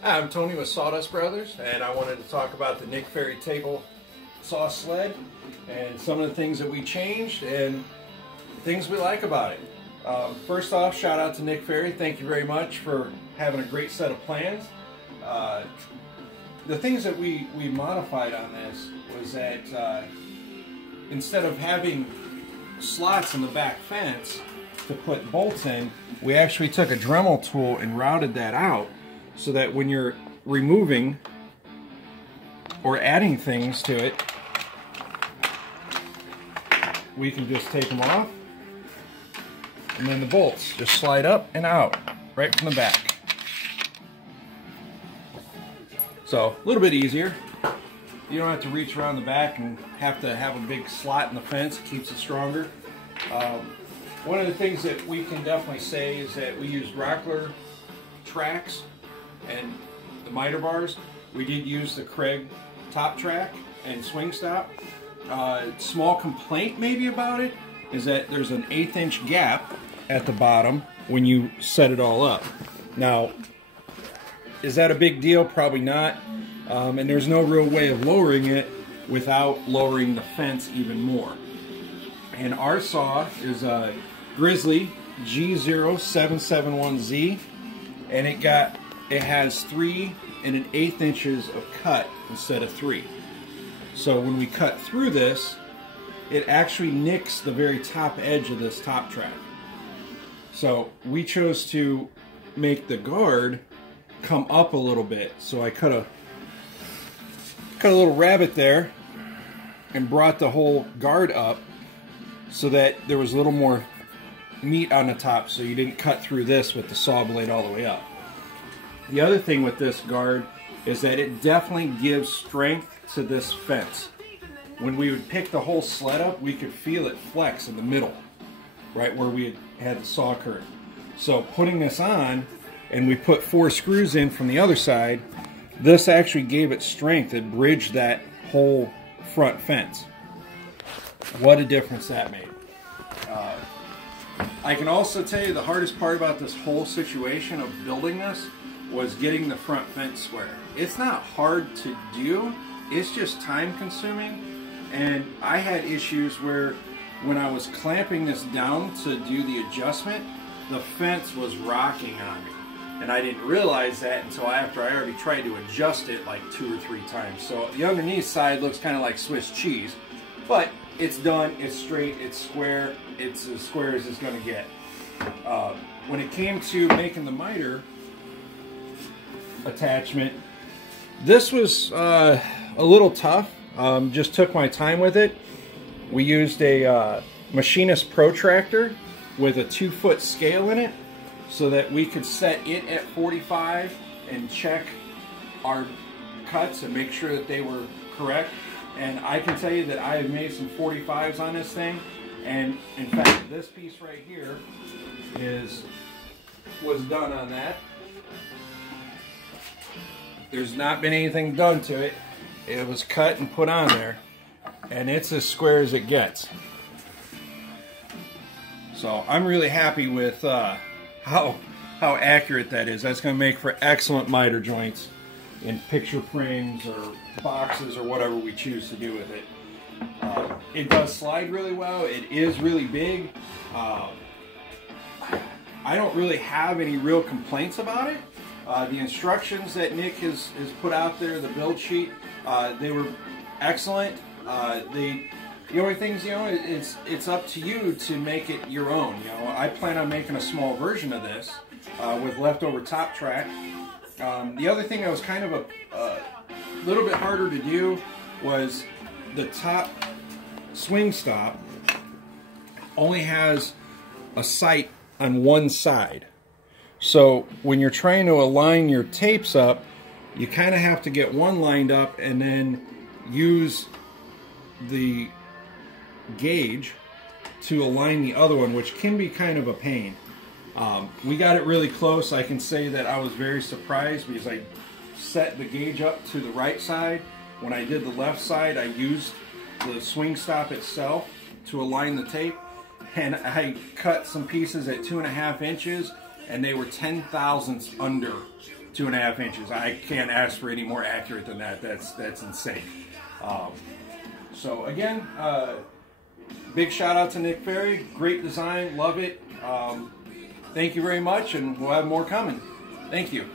Hi, I'm Tony with Sawdust Brothers, and I wanted to talk about the Nick Ferry table saw sled and some of the things that we changed and things we like about it. First off, shout out to Nick Ferry. Thank you very much for having a great set of plans. The things that we modified on this was that instead of having slots in the back fence to put bolts in, we actually took a Dremel tool and routed that out so that when you're removing or adding things to it, we can just take them off, and then the bolts just slide up and out right from the back. So a little bit easier. You don't have to reach around the back and have to have a big slot in the fence. It keeps it stronger. One of the things that we can definitely say is that we used Rockler tracks and the miter bars. We did use the Craig top track and swing stop. Small complaint maybe about it is that there's an 1/8 inch gap at the bottom when you set it all up. Now, is that a big deal? Probably not. And there's no real way of lowering it without lowering the fence even more. And our saw is a Grizzly G0771Z, and it has 3 1/8 inches of cut instead of 3. So when we cut through this, it actually nicks the very top edge of this top track. So we chose to make the guard come up a little bit. So I cut a little rabbit there and brought the whole guard up so that there was a little more meat on the top, so you didn't cut through this with the saw blade all the way up. The other thing with this guard is that it definitely gives strength to this fence. When we would pick the whole sled up, we could feel it flex in the middle, right where we had the saw curve. So putting this on, and we put 4 screws in from the other side, this actually gave it strength. It bridged that whole front fence. What a difference that made. I can also tell you the hardest part about this whole situation of building this was getting the front fence square. It's not hard to do, it's just time consuming. And I had issues where when I was clamping this down to do the adjustment, the fence was rocking on me. And I didn't realize that until after I already tried to adjust it like 2 or 3 times. So the underneath side looks kind of like Swiss cheese, but it's done, it's straight, it's square, it's as square as it's going to get. When it came to making the miter attachment, this was a little tough. Just took my time with it. We used a Machinist protractor with a 2-foot scale in it so that we could set it at 45 and check our cuts and make sure that they were correct. And I can tell you that I have made some 45s on this thing, and in fact this piece right here was done on that. There's not been anything done to it. It was cut and put on there, and it's as square as it gets. So I'm really happy with how accurate that is. That's going to make for excellent miter joints in picture frames or boxes or whatever we choose to do with it. It does slide really well. It is really big. I don't really have any real complaints about it. The instructions that Nick has put out there, the build sheet, they were excellent. The only things, you know, it's up to you to make it your own. You know, I plan on making a small version of this with leftover top track. The other thing that was kind of a little bit harder to do was the top swing stop only has a sight on one side. So when you're trying to align your tapes up, you kind of have to get one lined up and then use the gauge to align the other one, which can be kind of a pain. We got it really close. I can say that I was very surprised because I set the gauge up to the right side. When I did the left side, I used the swing stop itself to align the tape, and I cut some pieces at 2.5 inches, and they were 10 thousandths under 2.5 inches. I can't ask for any more accurate than that. That's insane. So again, big shout out to Nick Ferry. Great design, love it. Thank you very much, and we'll have more coming. Thank you.